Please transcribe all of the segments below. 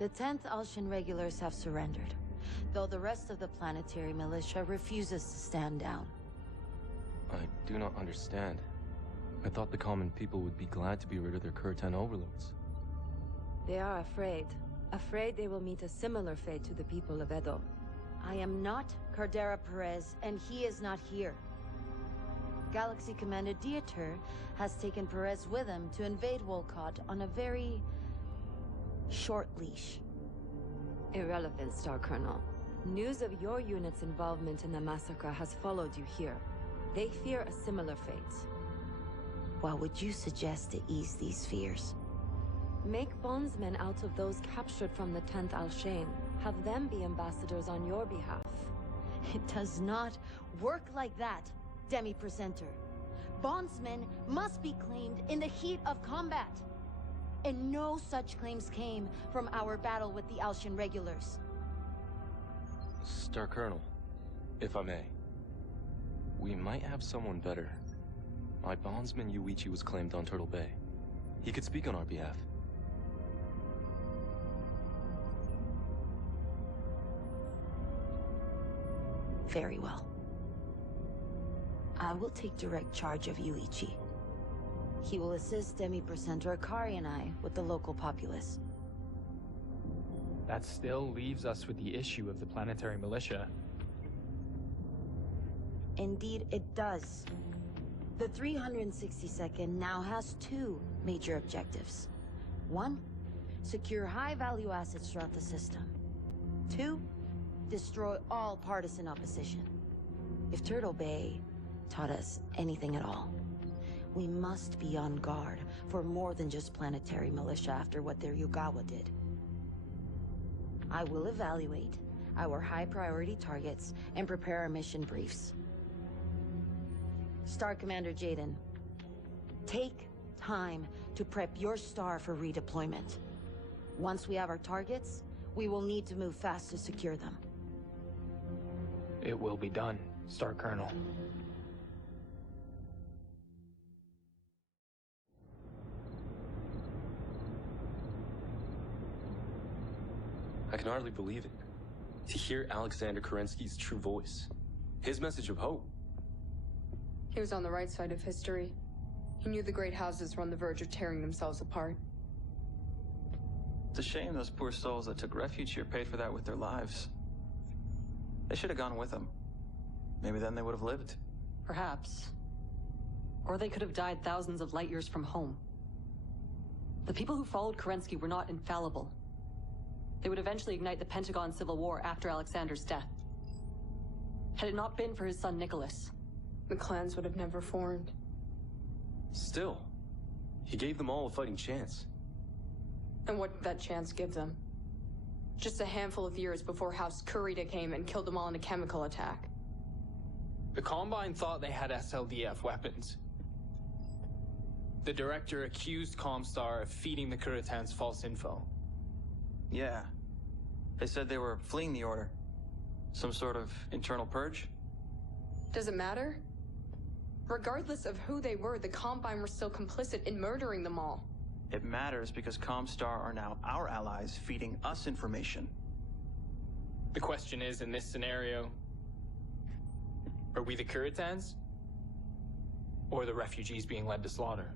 The 10th Alshan regulars have surrendered, though the rest of the planetary militia refuses to stand down. I do not understand. I thought the common people would be glad to be rid of their Kuritan overlords. They are afraid. Afraid they will meet a similar fate to the people of Edo. I am not Cardera Perez, and he is not here. Galaxy Commander Dieter has taken Perez with him to invade Wolcott on a very short leash. Irrelevant, Star Colonel. News of your unit's involvement in the massacre has followed you here. They fear a similar fate. What would you suggest to ease these fears? Make bondsmen out of those captured from the 10th Alshain. Have them be ambassadors on your behalf. It does not work like that, Demi-Presenter. Bondsmen must be claimed in the heat of combat. And no such claims came from our battle with the Alshan regulars. Star Colonel, if I may. We might have someone better. My bondsman Yuichi was claimed on Turtle Bay. He could speak on our behalf. Very well. I will take direct charge of Yuichi. He will assist Demi-Presenter Akari and I with the local populace. That still leaves us with the issue of the planetary militia. Indeed, it does. The 362nd now has two major objectives. One, secure high-value assets throughout the system. Two, destroy all partisan opposition. If Turtle Bay taught us anything at all, we must be on guard for more than just planetary militia after what their Yugawa did. I will evaluate our high-priority targets and prepare our mission briefs. Star Commander Jaden, take time to prep your star for redeployment. Once we have our targets, we will need to move fast to secure them. It will be done, Star Colonel. I can hardly believe it. To hear Alexander Kerensky's true voice. His message of hope. He was on the right side of history. He knew the great houses were on the verge of tearing themselves apart. It's a shame those poor souls that took refuge here paid for that with their lives. They should have gone with him. Maybe then they would have lived. Perhaps. Or they could have died thousands of light years from home. The people who followed Kerensky were not infallible. They would eventually ignite the Pentagon Civil War after Alexander's death. Had it not been for his son Nicholas, the clans would have never formed. Still, he gave them all a fighting chance. And what did that chance give them? Just a handful of years before House Kurita came and killed them all in a chemical attack. The Combine thought they had SLDF weapons. The director accused Comstar of feeding the Kuritans false info. Yeah. They said they were fleeing the Order. Some sort of internal purge? Does it matter? Regardless of who they were, the Combine were still complicit in murdering them all. It matters because Comstar are now our allies, feeding us information. The question is, in this scenario, are we the Kuritans? Or the refugees being led to slaughter?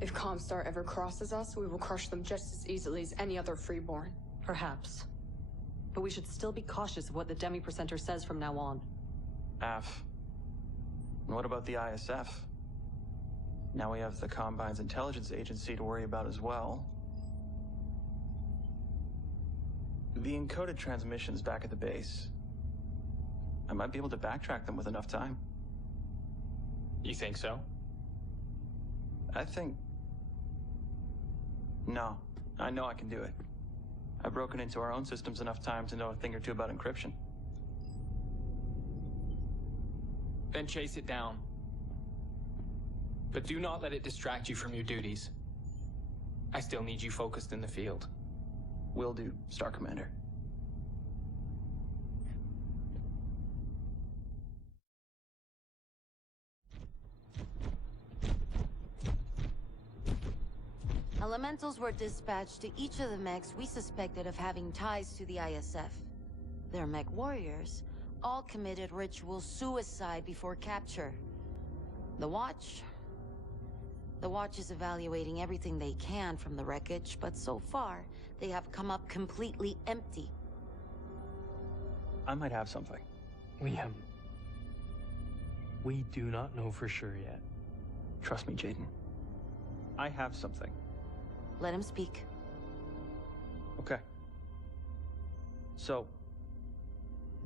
If Comstar ever crosses us, we will crush them just as easily as any other freeborn. perhaps. But we should still be cautious of what the Demi-Presenter says from now on. AF. And what about the ISF? Now we have the Combine's intelligence agency to worry about as well. The encoded transmissions back at the base. I might be able to backtrack them with enough time. You think so? I think... No. I know I can do it. I've broken into our own systems enough time to know a thing or two about encryption. Then chase it down. But do not let it distract you from your duties. I still need you focused in the field. Will do, Star Commander. Elementals were dispatched to each of the mechs we suspected of having ties to the ISF. Their mech warriors all committed ritual suicide before capture. The Watch is evaluating everything they can from the wreckage, but so far, they have come up completely empty. I might have something. Liam, we do not know for sure yet. Trust me, Jaden. I have something. Let him speak. Okay. So,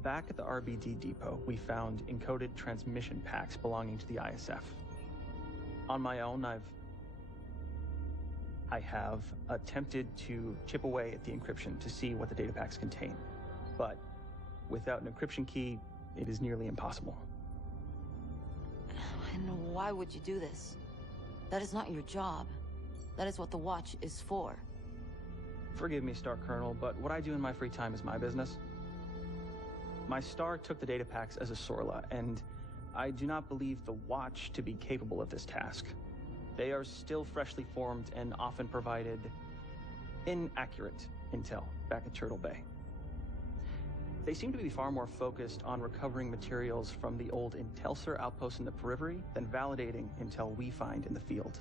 back at the RBD depot, we found encoded transmission packs belonging to the ISF. On my own, I have attempted to chip away at the encryption to see what the data packs contain. But without an encryption key, it is nearly impossible. And why would you do this? That is not your job. That is what the Watch is for. Forgive me, Star Colonel, but what I do in my free time is my business. My star took the data packs as a Sorla, and I do not believe the Watch to be capable of this task. They are still freshly formed and often provided inaccurate intel back at Turtle Bay. They seem to be far more focused on recovering materials from the old Intelsar outpost in the periphery than validating intel we find in the field.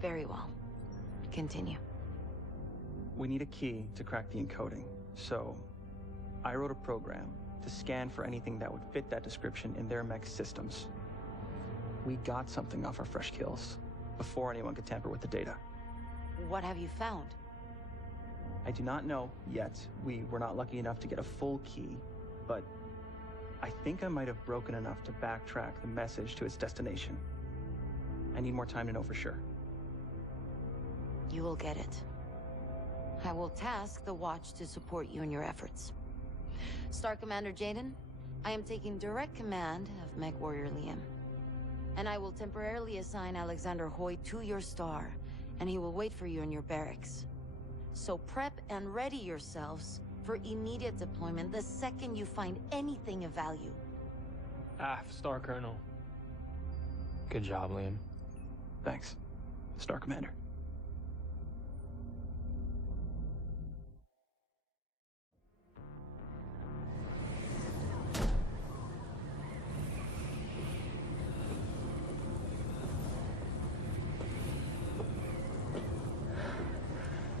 Very well. Continue. We need a key to crack the encoding, so I wrote a program to scan for anything that would fit that description in their mech systems. We got something off our fresh kills before anyone could tamper with the data. What have you found? I do not know yet. We were not lucky enough to get a full key, but I think I might have broken enough to backtrack the message to its destination. I need more time to know for sure. You will get it. I will task the Watch to support you in your efforts. Star Commander Jaden, I am taking direct command of Mech Warrior Liam. And I will temporarily assign Alexander Hoy to your star, and he will wait for you in your barracks. So prep and ready yourselves for immediate deployment the second you find anything of value. Star Colonel. Good job, Liam. Thanks, Star Commander.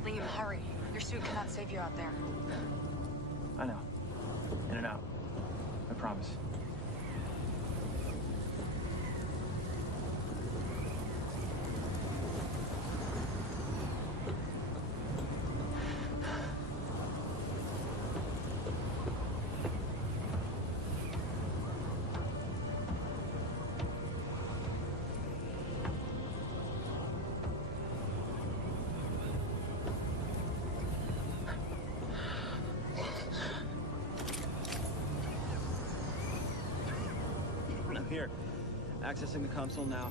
Liam, hurry. Your suit cannot save you out there. I know. In and out. I promise. Here, accessing the console now.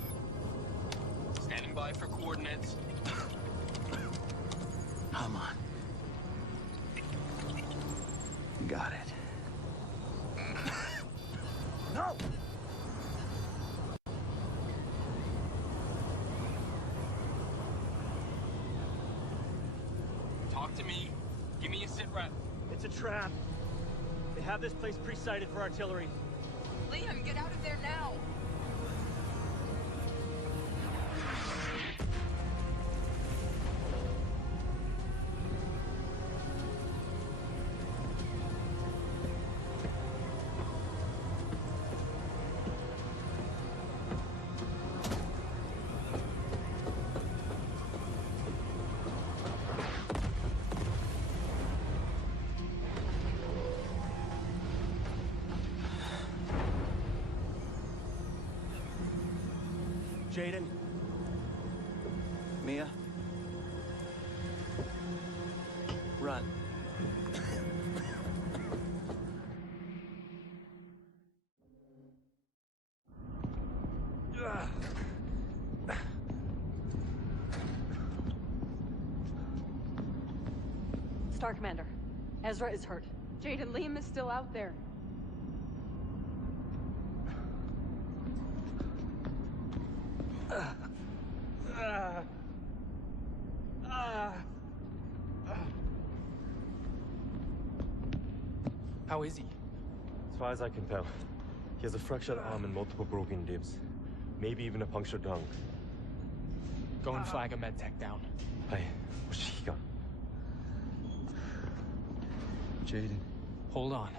Standing by for coordinates. Come on. Got it. No! Talk to me. Give me a sit rep. It's a trap. They have this place pre-sighted for artillery. Liam, get out of there now! Jaden. Mia. Run. Star Commander, Ezra is hurt. Jaden, Liam is still out there. How is he? As far as I can tell, he has a fractured arm and multiple broken ribs. Maybe even a punctured lung. Go and flag a medtech down. Hey, Washiga. Jaden. Hold on.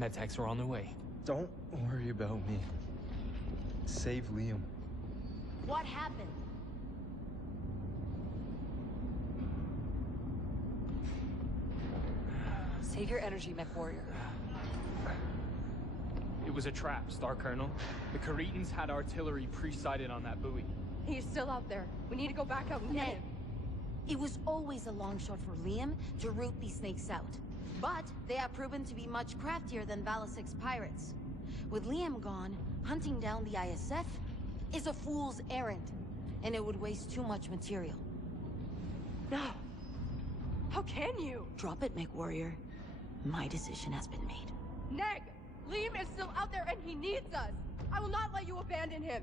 Medtechs are on their way. Don't worry about me. Save Liam. What happened? Save your energy, mech warrior. It was a trap, Star Colonel. The Kuritans had artillery pre-sighted on that buoy. He's still out there. We need to go back out and get him. It was always a long shot for Liam to root these snakes out. But they have proven to be much craftier than Balasic's pirates. With Liam gone, hunting down the ISF is a fool's errand, and it would waste too much material. No. How can you? Drop it, Mech Warrior. My decision has been made. Neg! Liam is still out there and he needs us! I will not let you abandon him!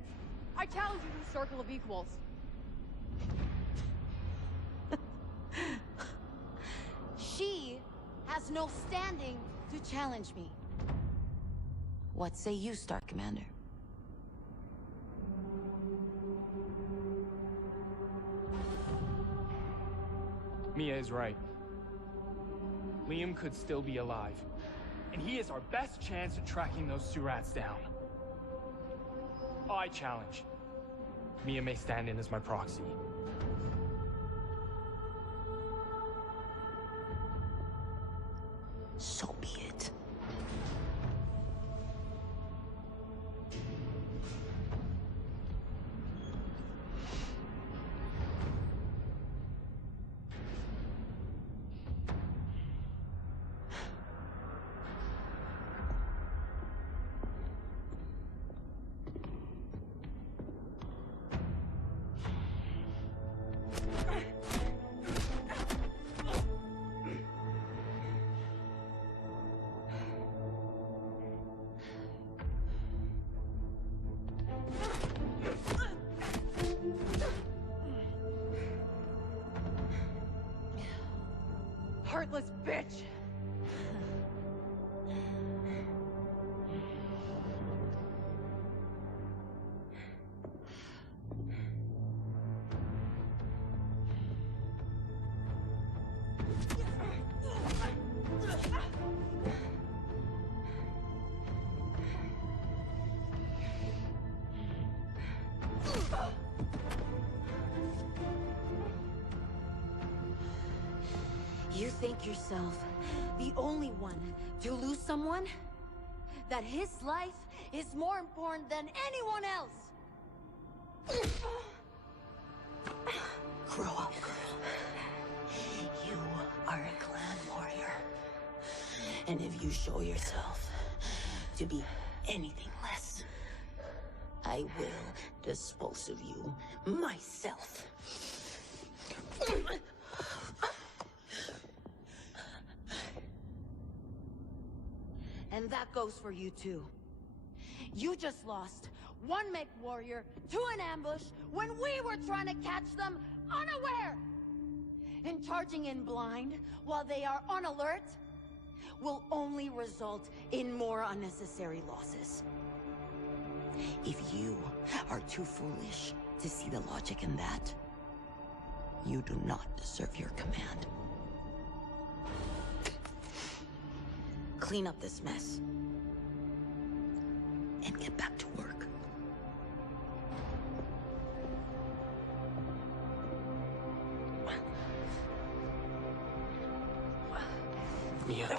I challenge you to the circle of equals. She has no standing to challenge me. What say you, Star Commander? Mia is right. Liam could still be alive. And he is our best chance at tracking those Surats down. I challenge. Mia may stand in as my proxy. So be it. Heartless bitch! You think yourself the only one to lose someone? That his life is more important than anyone else? Grow up, girl. You are a clan warrior. And if you show yourself to be anything less, I will dispose of you myself. And that goes for you too. You just lost one mech warrior to an ambush when we were trying to catch them unaware! And charging in blind while they are on alert will only result in more unnecessary losses. If you are too foolish to see the logic in that, you do not deserve your command. Clean up this mess. And get back to work. Mia.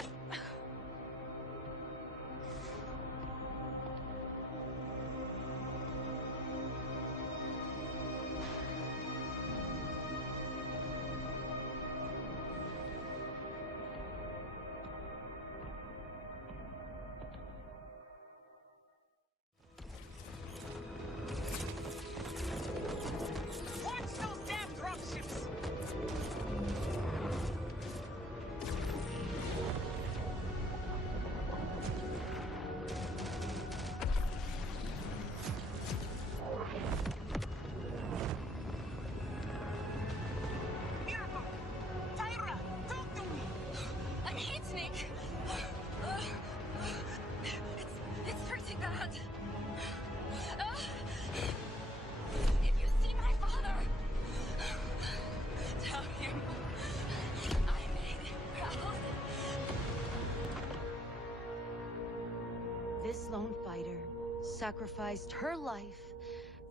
sacrificed her life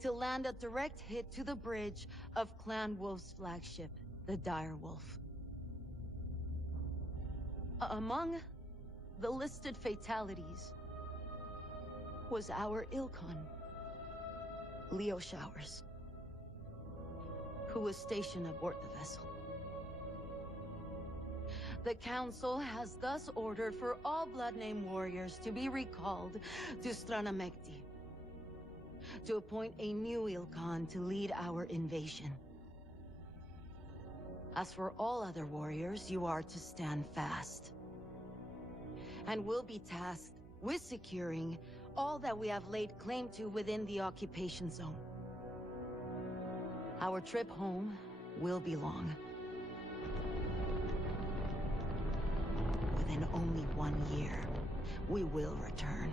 to land a direct hit to the bridge of Clan Wolf's flagship, the Dire Wolf. Among the listed fatalities was our Ilkon, Leo Showers, who was stationed aboard the vessel. The Council has thus ordered for all Blood-Name warriors to be recalled to Stranamekti, to appoint a new Ilkon to lead our invasion. As for all other warriors, you are to stand fast, and will be tasked with securing all that we have laid claim to within the occupation zone. Our trip home will be long. Within only 1 year, we will return.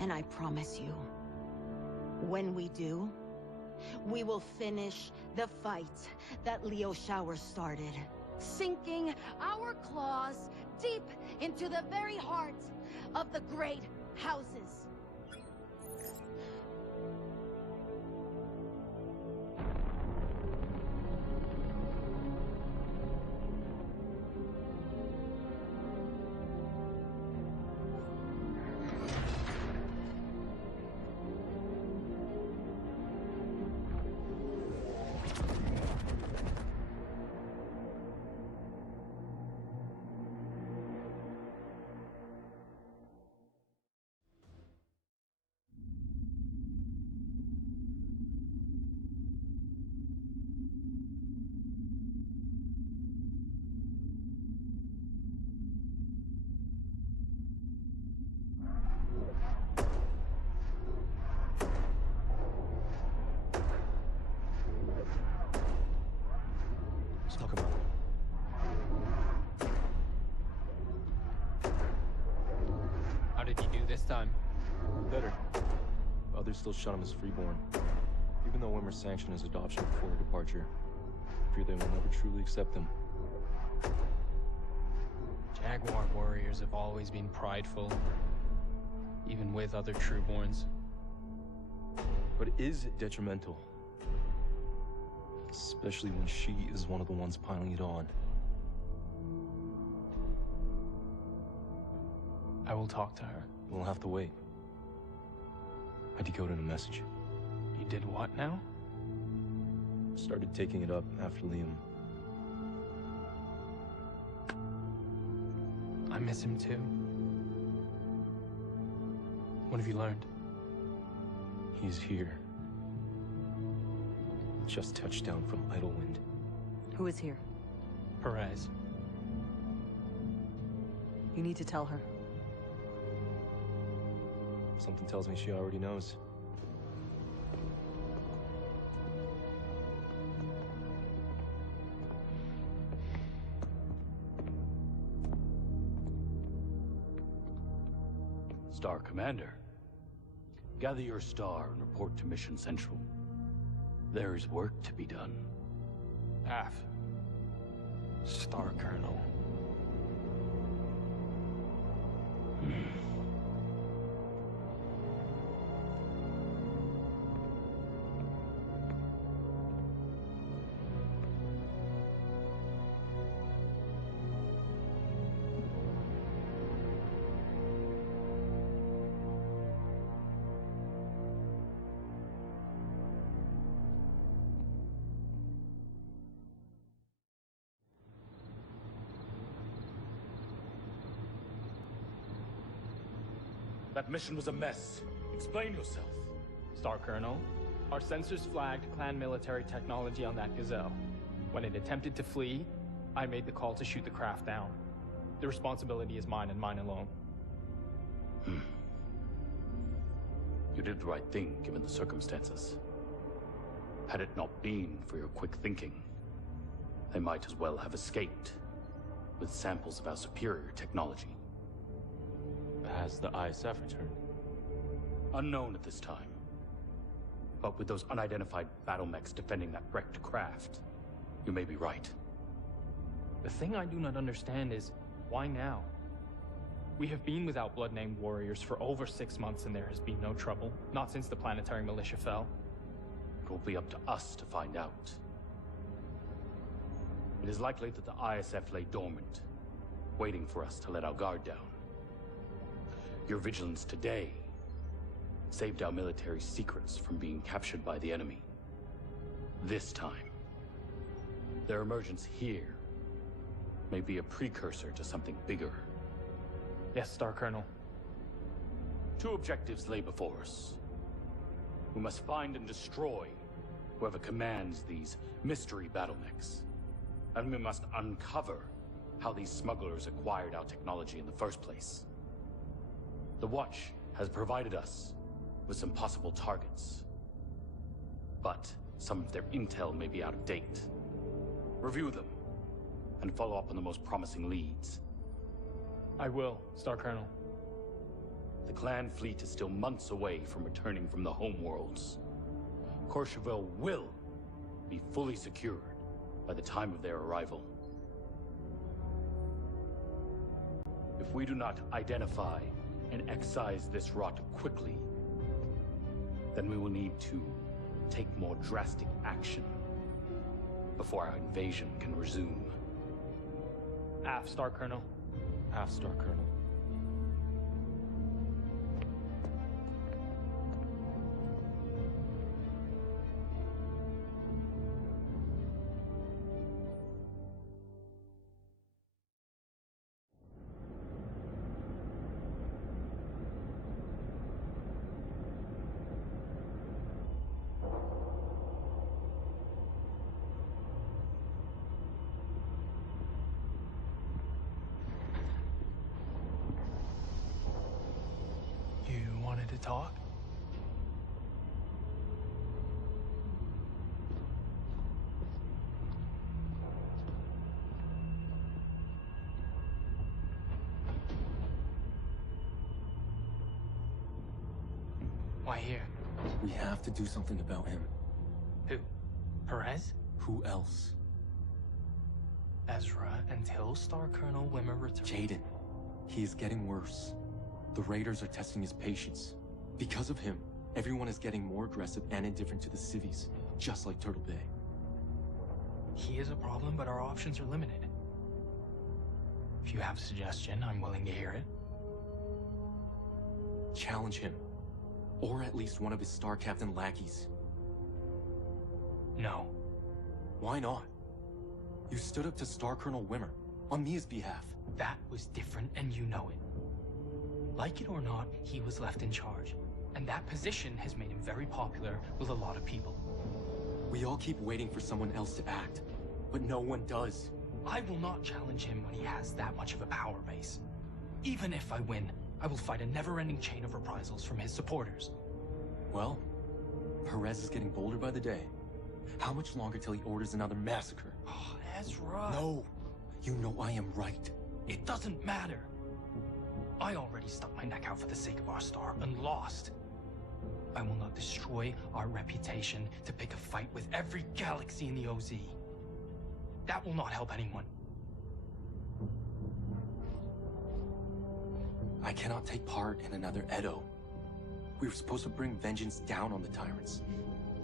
And I promise you, when we do, we will finish the fight that Leo Showers started, sinking our claws deep into the very heart of the great houses. How did you do this time? Better. Others still shun him as freeborn. Even though Wimmer sanctioned his adoption before departure, I fear they will never truly accept him. Jaguar warriors have always been prideful, even with other trueborns. But is it detrimental? Especially when she is one of the ones piling it on. I will talk to her. We'll have to wait. I decoded a message. You did what now? Started taking it up after Liam. I miss him too. What have you learned? He's here. Just touched down from Idlewind. Who is here? Perez. You need to tell her. Something tells me she already knows. Star Commander, gather your star and report to Mission Central. There is work to be done. Af. Star Colonel. That mission was a mess. Explain yourself. Star Colonel, our sensors flagged clan military technology on that Gazelle. When it attempted to flee, I made the call to shoot the craft down. The responsibility is mine and mine alone. You did the right thing, given the circumstances. Had it not been for your quick thinking, they might as well have escaped with samples of our superior technology. Has the ISF returned? Unknown at this time. But with those unidentified battle mechs defending that wrecked craft, you may be right. The thing I do not understand is, why now? We have been without blood-named warriors for over 6 months and there has been no trouble. Not since the planetary militia fell. It will be up to us to find out. It is likely that the ISF lay dormant, waiting for us to let our guard down. Your vigilance today saved our military secrets from being captured by the enemy. This time, their emergence here may be a precursor to something bigger. Yes, Star Colonel. 2 objectives lay before us. We must find and destroy whoever commands these mystery battlemechs. And we must uncover how these smugglers acquired our technology in the first place. The Watch has provided us with some possible targets. But some of their intel may be out of date. Review them, and follow up on the most promising leads. I will, Star Colonel. The clan fleet is still months away from returning from the homeworlds. Courchevel will be fully secured by the time of their arrival. If we do not identify and excise this rot quickly, then we will need to take more drastic action before our invasion can resume. Aft, Star Colonel. Half Star Colonel. To talk? Why here? We have to do something about him. Who? Perez? Who else? Ezra until Star Colonel Wimmer returns. Jaden. He is getting worse. The Raiders are testing his patience. Because of him, everyone is getting more aggressive and indifferent to the civvies, just like Turtle Bay. He is a problem, but our options are limited. If you have a suggestion, I'm willing to hear it. Challenge him. Or at least one of his Star Captain lackeys. No. Why not? You stood up to Star Colonel Wimmer, on Mia's behalf. That was different, and you know it. Like it or not, he was left in charge. And that position has made him very popular with a lot of people. We all keep waiting for someone else to act, but no one does. I will not challenge him when he has that much of a power base. Even if I win, I will fight a never-ending chain of reprisals from his supporters. Well, Perez is getting bolder by the day. How much longer till he orders another massacre? Oh, Ezra! No! You know I am right. It doesn't matter. I already stuck my neck out for the sake of our star and lost. I will not destroy our reputation to pick a fight with every galaxy in the OZ. That will not help anyone. I cannot take part in another Edo. We were supposed to bring vengeance down on the tyrants,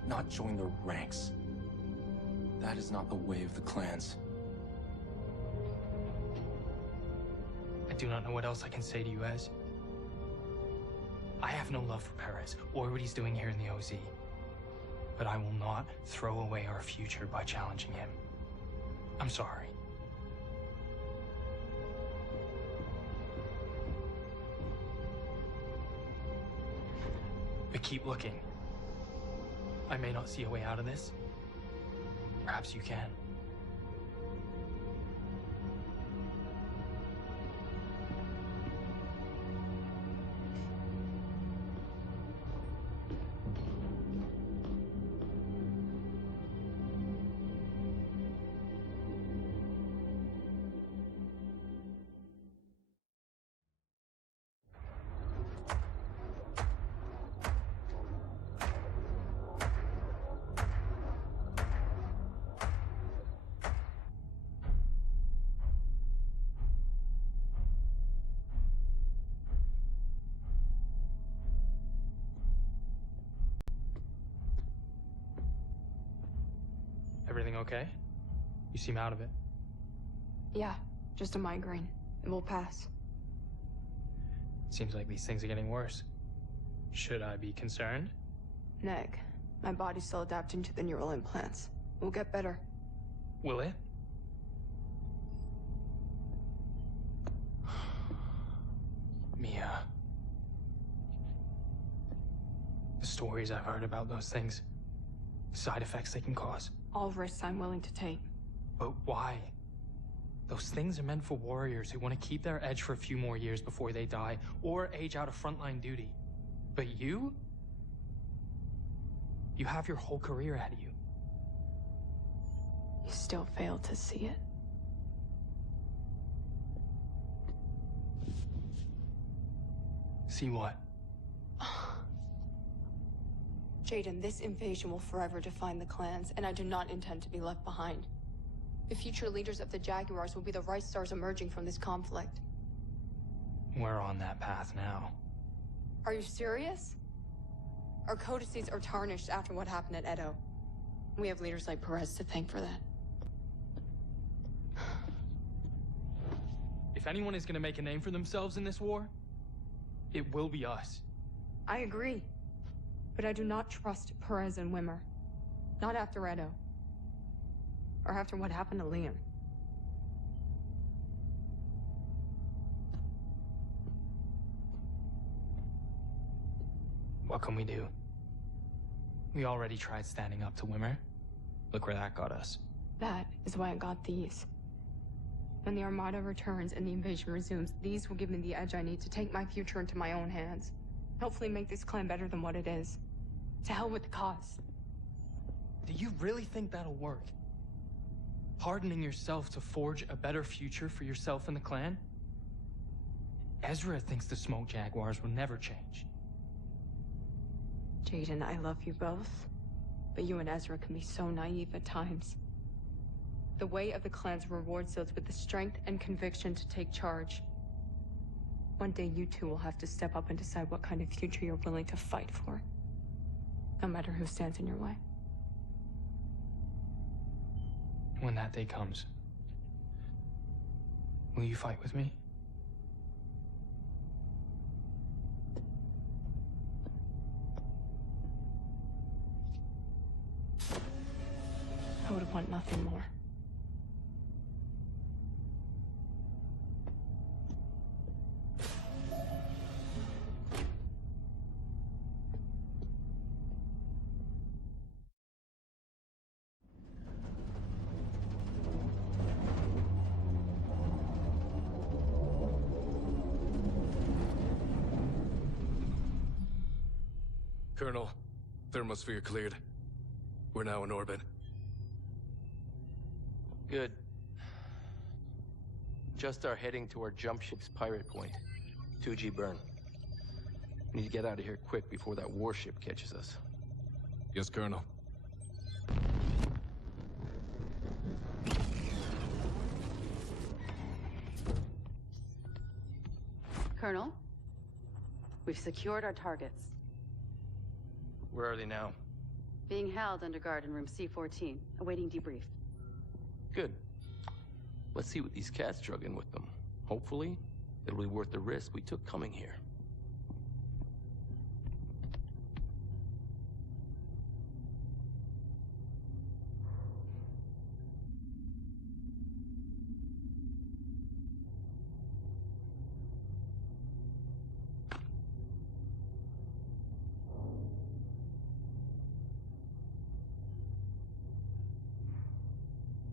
not join their ranks. That is not the way of the clans. I do not know what else I can say to you, Ez. I have no love for Perez, or what he's doing here in the OZ. But I will not throw away our future by challenging him. I'm sorry. But keep looking. I may not see a way out of this. Perhaps you can. Everything okay? You seem out of it. Yeah, just a migraine. It will pass. Seems like these things are getting worse. Should I be concerned? Neg, my body's still adapting to the neural implants. We'll get better. Will it? Mia. The stories I've heard about those things. The side effects they can cause. All risks I'm willing to take. But why? Those things are meant for warriors who want to keep their edge for a few more years before they die, or age out of frontline duty. But you? You have your whole career ahead of you. You still fail to see it. See what? Jaden, this invasion will forever define the clans, and I do not intend to be left behind. The future leaders of the Jaguars will be the right stars emerging from this conflict. We're on that path now. Are you serious? Our codices are tarnished after what happened at Edo. We have leaders like Perez to thank for that. If anyone is going to make a name for themselves in this war, it will be us. I agree. But I do not trust Perez and Wimmer. Not after Edo. Or after what happened to Liam. What can we do? We already tried standing up to Wimmer. Look where that got us. That is why I got these. When the Armada returns and the invasion resumes, these will give me the edge I need to take my future into my own hands. Hopefully make this clan better than what it is. To hell with the cost. Do you really think that'll work? Hardening yourself to forge a better future for yourself and the clan? Ezra thinks the Smoke Jaguars will never change. Jaden, I love you both. But you and Ezra can be so naive at times. The way of the clans rewards those with the strength and conviction to take charge. One day you two will have to step up and decide what kind of future you're willing to fight for. No matter who stands in your way. When that day comes, will you fight with me? I would want nothing more. Colonel, thermosphere cleared. We're now in orbit. Good. Just are heading to our jump ship's pirate point. 2G burn. We need to get out of here quick before that warship catches us. Yes, Colonel. Colonel, we've secured our targets. Where are they now? Being held under guard in room C-14, awaiting debrief. Good. Let's see what these cats drug in with them. Hopefully, it'll be worth the risk we took coming here.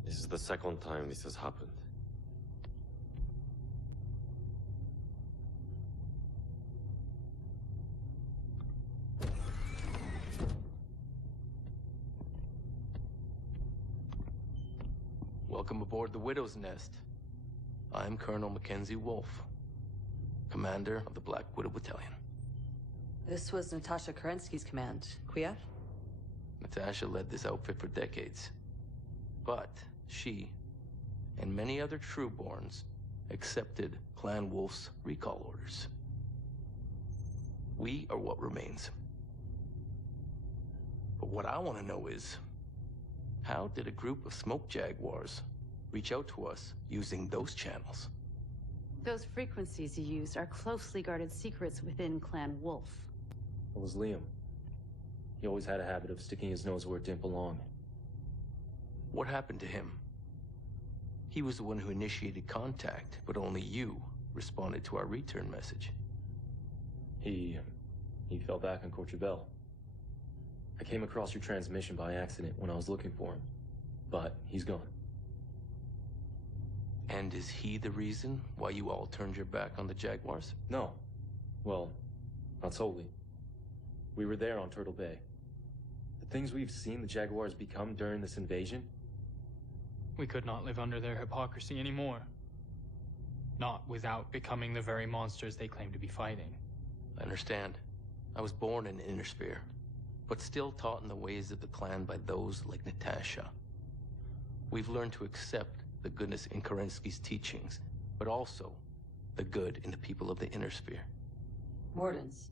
This is the second time this has happened. Welcome aboard the Widow's Nest. I'm Colonel Mackenzie Wolf, commander of the Black Widow Battalion. This was Natasha Kerensky's command. Kuya? Natasha led this outfit for decades. But she, and many other Trueborns, accepted Clan Wolf's recall orders. We are what remains. But what I want to know is, How did a group of Smoke Jaguars reach out to us using those channels? Those frequencies you used are closely guarded secrets within Clan Wolf. It was Liam. He always had a habit of sticking his nose where it didn't belong. What happened to him? He was the one who initiated contact, but only you responded to our return message. He fell back on Courchevel. I came across your transmission by accident when I was looking for him, but he's gone. And is he the reason why you all turned your back on the Jaguars? No. Well, not solely. We were there on Turtle Bay. The things we've seen the Jaguars become during this invasion. We could not live under their hypocrisy anymore. Not without becoming the very monsters they claim to be fighting. I understand. I was born in Innersphere, but still taught in the ways of the clan by those like Natasha. We've learned to accept the goodness in Kerensky's teachings, but also the good in the people of the Innersphere. Wardens.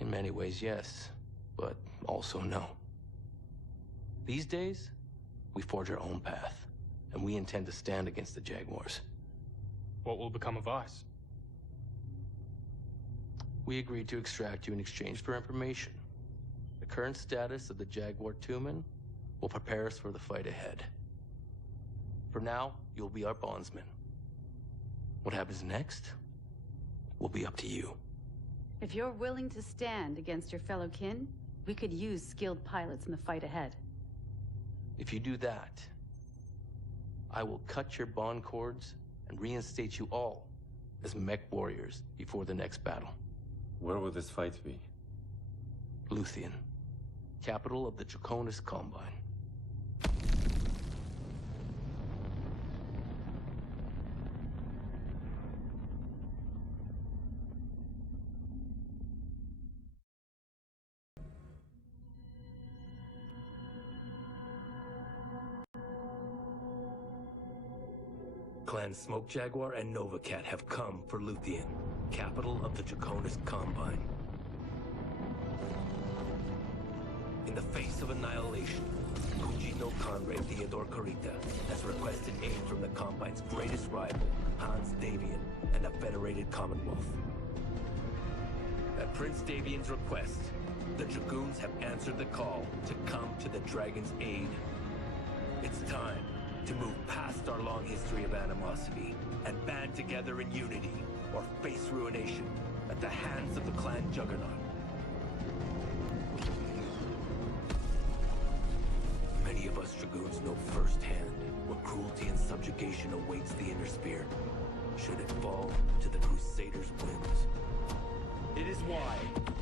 In many ways, yes, but also no. These days, we forge our own path, and we intend to stand against the Jaguars. What will become of us? We agreed to extract you in exchange for information. The current status of the Jaguar Tumen will prepare us for the fight ahead. For now, you'll be our bondsman. What happens next will be up to you. If you're willing to stand against your fellow kin, we could use skilled pilots in the fight ahead. If you do that, I will cut your bond cords and reinstate you all as mech warriors before the next battle. Where will this fight be? Luthien, capital of the Draconis Combine. Clan Smoke Jaguar and Nova Cat have come for Luthien, capital of the Draconis Combine. In the face of annihilation, Kujino Conrad Theodore Kurita has requested aid from the Combine's greatest rival, Hans Davian, and the Federated Commonwealth. At Prince Davian's request, the Dragoons have answered the call to come to the Dragon's aid. It's time to move past our long history of animosity and band together in unity or face ruination at the hands of the clan Juggernaut. Many of us Dragoons know firsthand what cruelty and subjugation awaits the Innersphere, should it fall to the Crusaders' whims. It is why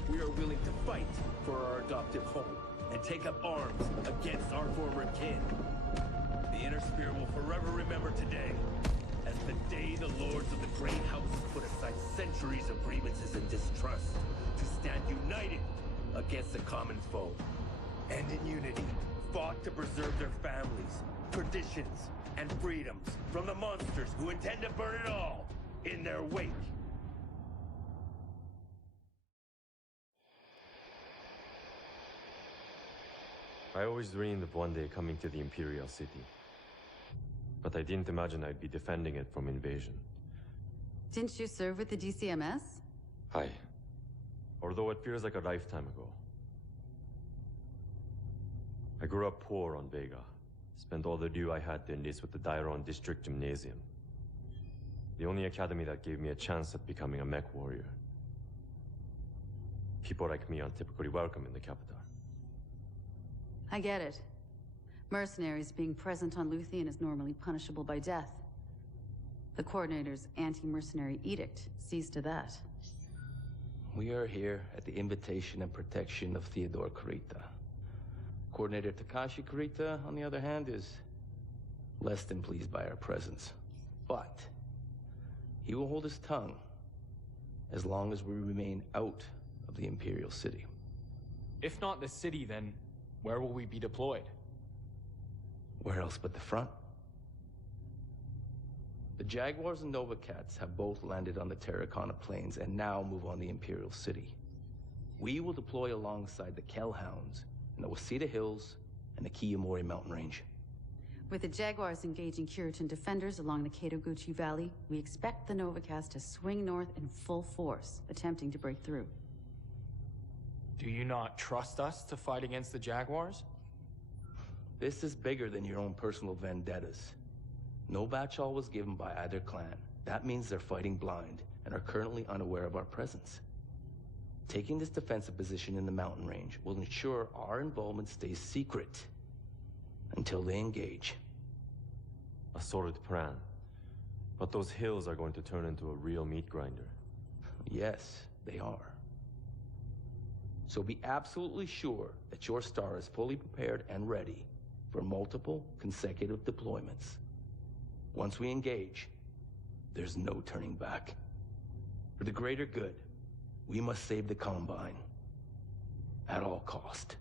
we are willing to fight for our adoptive home and take up arms against our former kin. The Innersphere will forever remember today as the day the lords of the great houses put aside centuries of grievances and distrust to stand united against a common foe. And in unity, fought to preserve their families, traditions, and freedoms from the monsters who intend to burn it all in their wake. I always dreamed of one day coming to the Imperial City. But I didn't imagine I'd be defending it from invasion. Didn't you serve with the DCMS? Hi. Although it feels like a lifetime ago. I grew up poor on Vega. Spent all the due I had to enlist with the Dairon District Gymnasium. The only academy that gave me a chance at becoming a mech warrior. People like me aren't typically welcome in the capital. I get it. Mercenaries being present on Luthien is normally punishable by death. The Coordinator's anti-mercenary edict sees to that. We are here at the invitation and protection of Theodore Kurita. Coordinator Takashi Kurita, on the other hand, is less than pleased by our presence. But he will hold his tongue as long as we remain out of the Imperial City. If not the city, then where will we be deployed? Where else but the front? The Jaguars and Nova Cats have both landed on the Terracona Plains and now move on the Imperial City. We will deploy alongside the Kell Hounds in the Wasita Hills and the Kiyomori mountain range. With the Jaguars engaging Kuritan defenders along the Kadoguchi Valley, we expect the Novacast to swing north in full force, attempting to break through. Do you not trust us to fight against the Jaguars? This is bigger than your own personal vendettas. No batchall was given by either clan. That means they're fighting blind and are currently unaware of our presence. Taking this defensive position in the mountain range will ensure our involvement stays secret until they engage. A solid plan. But those hills are going to turn into a real meat grinder. Yes, they are. So be absolutely sure that your star is fully prepared and ready for multiple consecutive deployments. Once we engage, there's no turning back. For the greater good, we must save the Combine at all cost.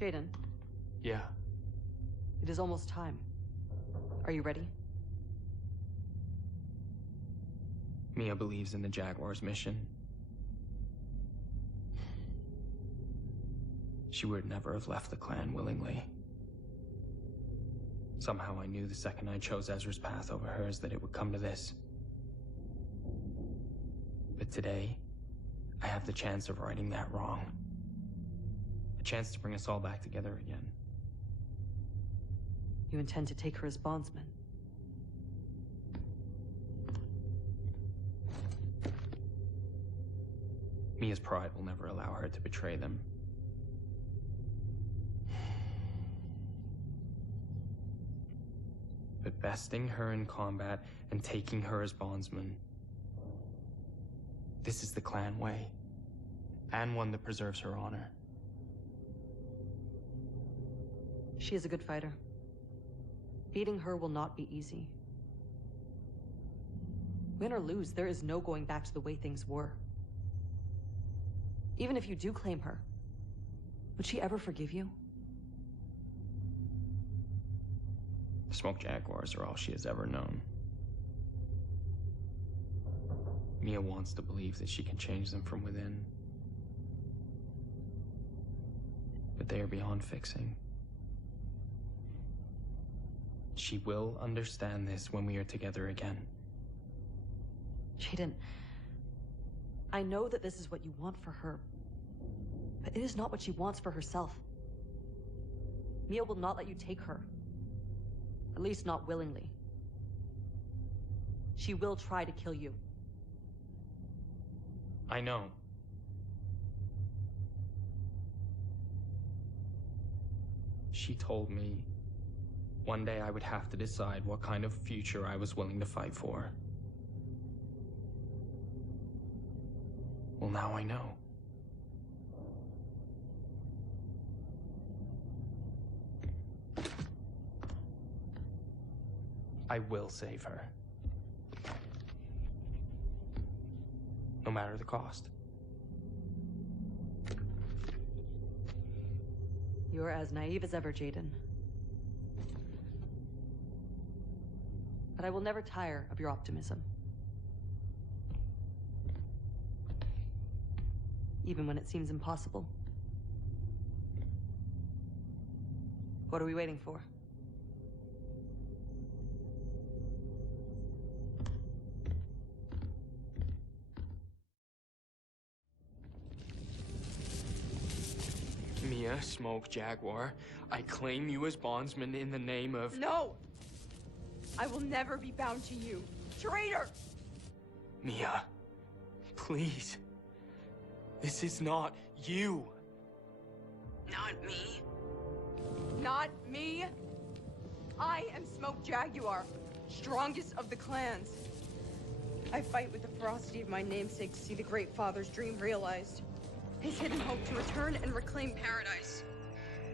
Jaden. Yeah. It is almost time. Are you ready? Mia believes in the Jaguars' mission. She would never have left the clan willingly. Somehow I knew the second I chose Ezra's path over hers that it would come to this. But today, I have the chance of righting that wrong. A chance to bring us all back together again. You intend to take her as bondsman? Mia's pride will never allow her to betray them. But besting her in combat and taking her as bondsman, this is the clan way, and one that preserves her honor. She is a good fighter. Beating her will not be easy. Win or lose, there is no going back to the way things were. Even if you do claim her, would she ever forgive you? The Smoke Jaguars are all she has ever known. Mia wants to believe that she can change them from within. But they are beyond fixing. She will understand this when we are together again. Jaden, I know that this is what you want for her, but it is not what she wants for herself. Mia will not let you take her. At least not willingly. She will try to kill you. I know. She told me one day I would have to decide what kind of future I was willing to fight for. Well, now I know. I will save her. No matter the cost. You're as naive as ever, Jaden. But I will never tire of your optimism. Even when it seems impossible. What are we waiting for? Mia, Smoke Jaguar, I claim you as bondsman in the name of— No! I will never be bound to you. Traitor! Mia, please. This is not you. Not me. Not me. I am Smoke Jaguar, strongest of the clans. I fight with the ferocity of my namesake to see the Great Father's dream realized. His hidden hope to return and reclaim paradise.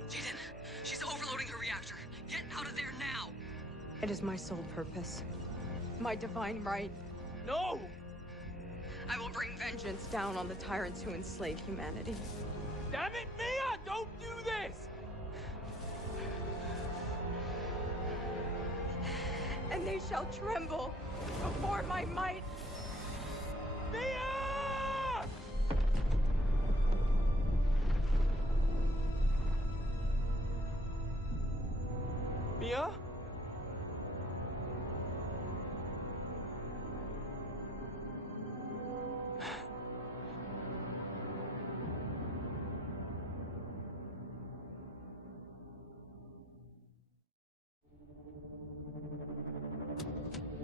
Jaden, she's overloading her reactor. Get out of there now! It is my sole purpose. My divine right. No! I will bring vengeance down on the tyrants who enslave humanity. Damn it, Mia! Don't do this! And they shall tremble before my might. Mia! Mia?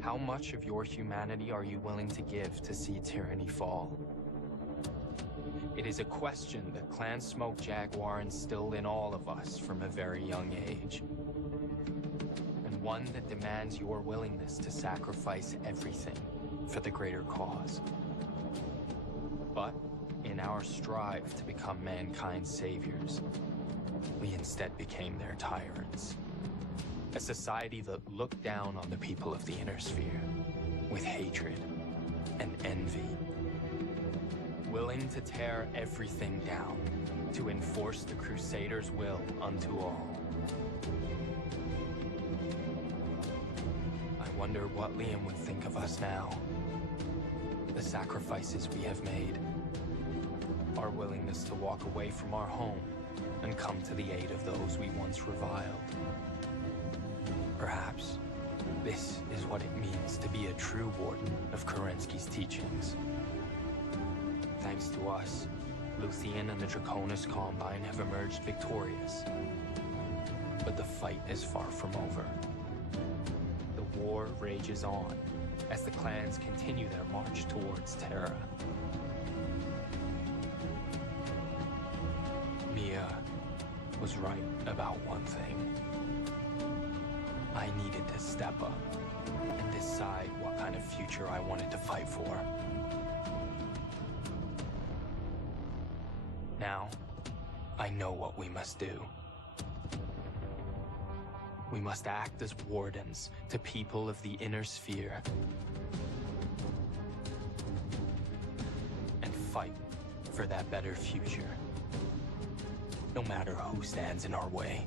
How much of your humanity are you willing to give to see tyranny fall? It is a question that Clan Smoke Jaguar instilled in all of us from a very young age. And one that demands your willingness to sacrifice everything for the greater cause. But in our strive to become mankind's saviors, we instead became their tyrants. A society that looked down on the people of the Inner Sphere with hatred and envy. Willing to tear everything down to enforce the Crusaders' will unto all. I wonder what Liam would think of us now. The sacrifices we have made. Our willingness to walk away from our home and come to the aid of those we once reviled. Perhaps this is what it means to be a true warden of Kerensky's teachings. Thanks to us, Luthien and the Draconis Combine have emerged victorious. But the fight is far from over. The war rages on as the clans continue their march towards Terra. Mia was right about one thing. I needed to step up and decide what kind of future I wanted to fight for. Now, I know what we must do. We must act as wardens to people of the Inner Sphere. And fight for that better future. No matter who stands in our way.